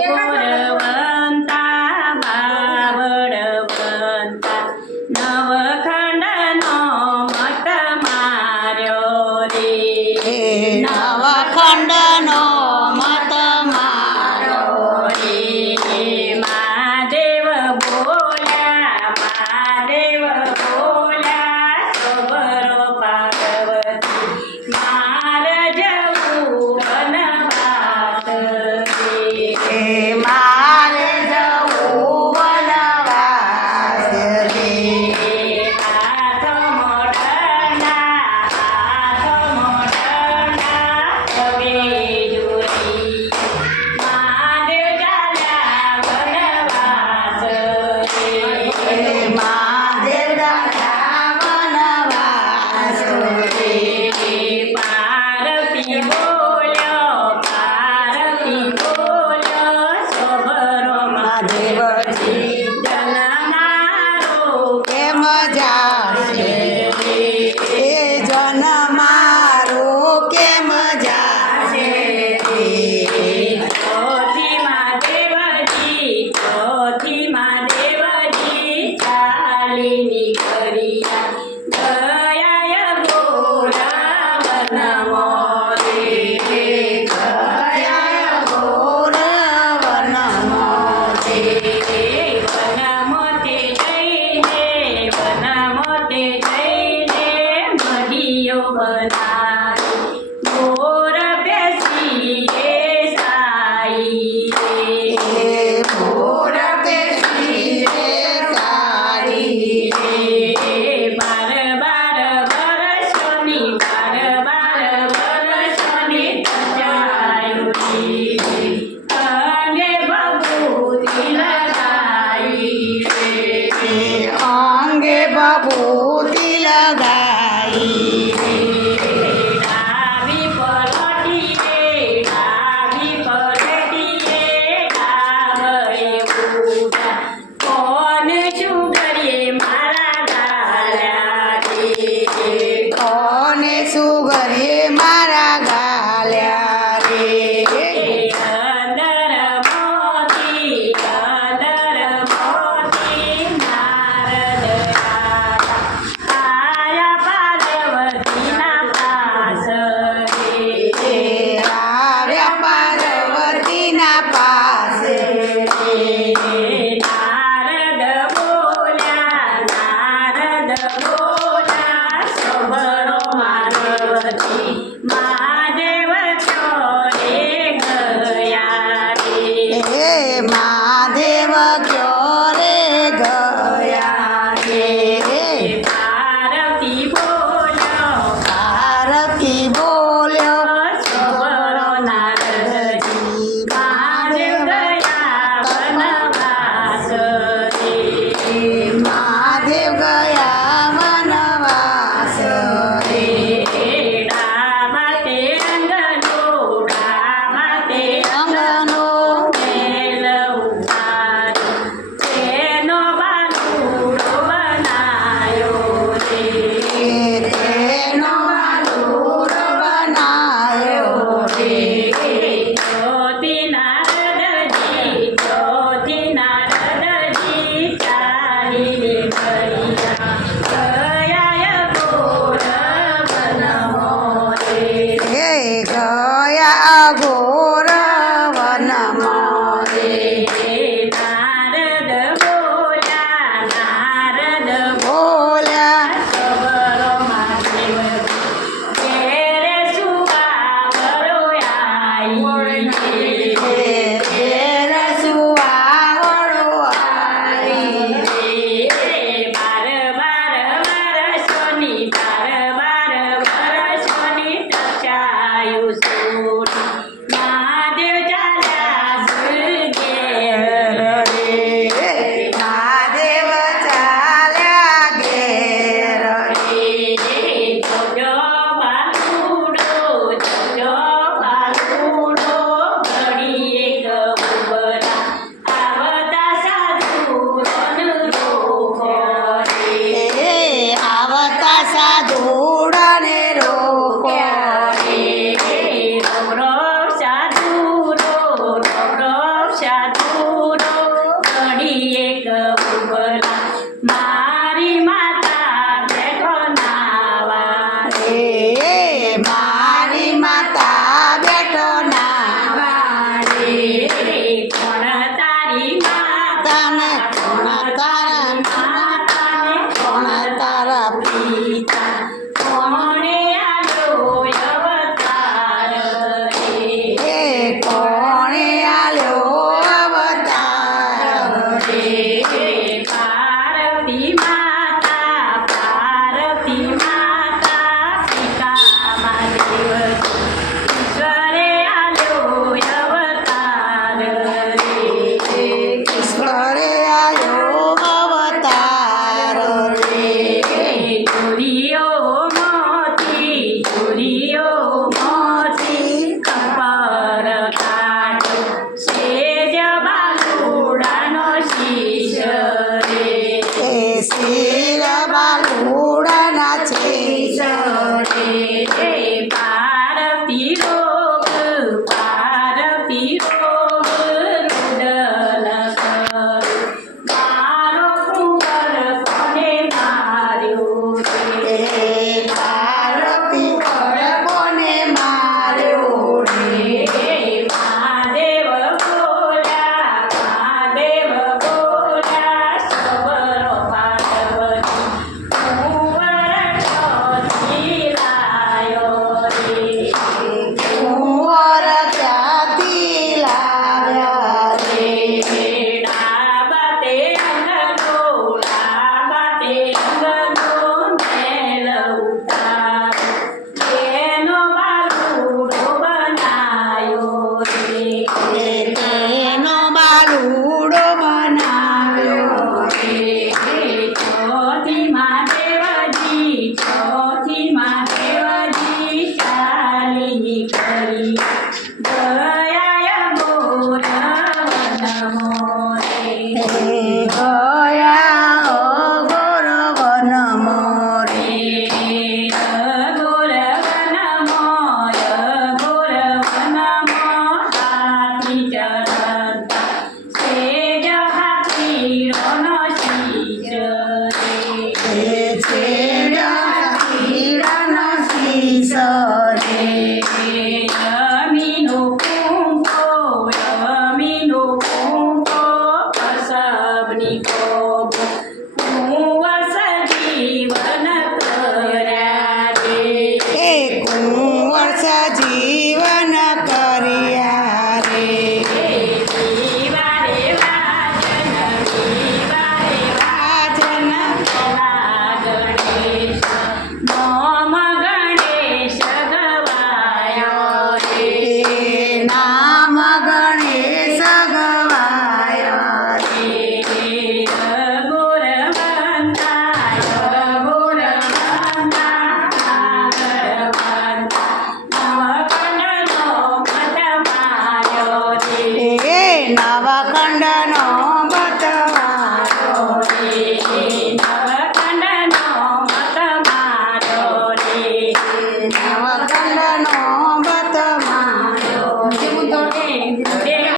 ગુણવંતા બાવળવંતા નવખંડનો મત માર્યો રે નવખંડનો મત માર્યો રે મહાદેવ બોલ્યા સબરો પાર્વતી માર જવું વનવાસ રે મારે જવું વનવાસ રે હાથ મોઢના હવે જોઈ મહાદેવ ચાલ્યા વનવાસ રે મહાદેવ દાદા વનવાસ રે પાર્વતી બોલ્યો સબરો મહાદેવજી જનનારો કેમ જાશે એ જન મારો કેમ જાશે ચોથી મહાદેવજી ચાલી નીકળ્યા ગયા ગોરા વનમો રે ગયા ઘોર વનમો રે વનમોતે જઈને મઢીયો બનાવી મોર બેસી રે સાઈ રે મોર બેસી રે સારી બાર વર્ષોની તજાયુરી અંગે ભભૂતિ લગાઈ અંગે બબૂતિ લગાઈ ડાબી પલટીએ ડાબરે ઉઠા કોણ શું કરીએ મારા ગાલ્યા રે કોને સુગરે મારા ગાલ્યા રે અંદર મોતી નારદ આયા પાર્વતીના પાસ રે આવ્યા પાર્વતીના પાસે નારદ બોલ્યા સબરો પાર્વતી મહાદેવ ચોરે ગયા રે હે મહાદેવ ક્યો રે ગયા રે પાર્વતી બોલ્યો ભારતી બોલ્યો સબરો નારદજી મહાદેવ ગયા વનવાસ રે મહાદેવ ગયા વનવાસ રે ડાબા તે અંગનો અંગનો મેલ ઉતાર્યો રોગ રૂડન કરું. મારો કુંવર કોને માર્યો રે? પાર્વતી કોને માર્યો રે? મહાદેવ બોલ્યા સબરો પાર્વતી કુંવર ક્યાંથી લાયો રે? કુંવર ક્યાંથી લાવ્યા રે? ડાબા તે અંગનો મેલ ઉતારો, એનો બાલુડો બનાયો રે. તેનો બાલુડો બનાવ્યો રે. ચોથી મહાદેવજી ચાલી નીકળી ગયા મોર વનમો રે. ગયા અઘોર વનમો રે. ઘોર વનમો હાથી ચડ